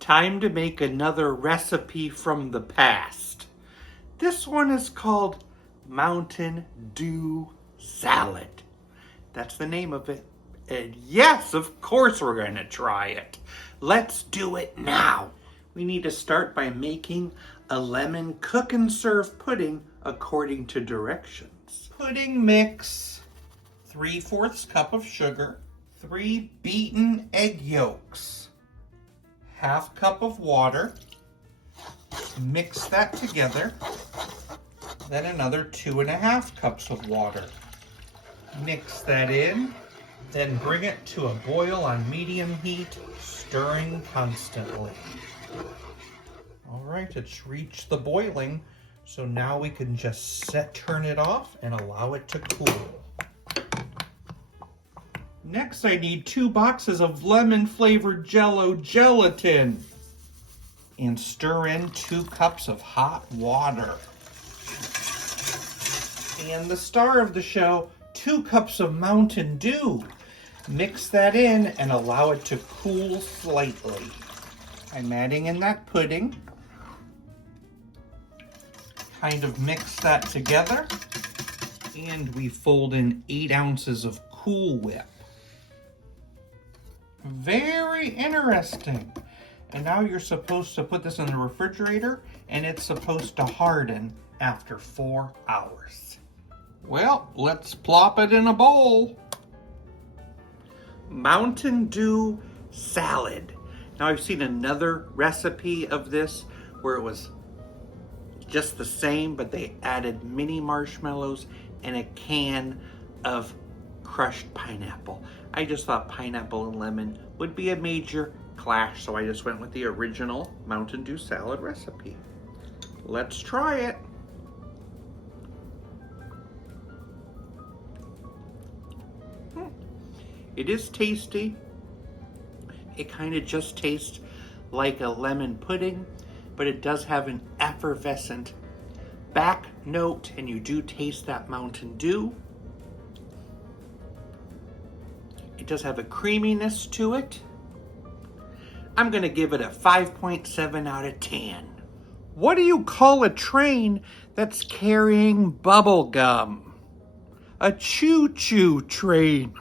Time to make another recipe from the past. This one is called Mountain Dew Salad. That's the name of it. And yes, of course we're going to try it. Let's do it now. We need to start by making a lemon cook and serve pudding according to directions. Pudding mix, 3/4 cup of sugar, 3 beaten egg yolks, 1/2 cup of water. Mix that together. Then another 2.5 cups of water. Mix that in. Then bring it to a boil on medium heat, stirring constantly. All right, it's reached the boiling, so now we can just turn it off and allow it to cool. Next, I need 2 boxes of lemon-flavored Jello gelatin. And stir in 2 cups of hot water. And the star of the show, 2 cups of Mountain Dew. Mix that in and allow it to cool slightly. I'm adding in that pudding. Kind of mix that together. And we fold in 8 ounces of Cool Whip. Very interesting. And now you're supposed to put this in the refrigerator and it's supposed to harden after 4 hours. Well, let's plop it in a bowl. Mountain Dew Salad. Now I've seen another recipe of this where it was just the same, but they added mini marshmallows and a can of crushed pineapple. I just thought pineapple and lemon would be a major clash, so I just went with the original Mountain Dew salad recipe. Let's try it. It is tasty. It kind of just tastes like a lemon pudding, but it does have an effervescent back note, and you do taste that Mountain Dew. It does have a creaminess to it. I'm going to give it a 5.7 out of 10. What do you call a train that's carrying bubble gum? A choo-choo train.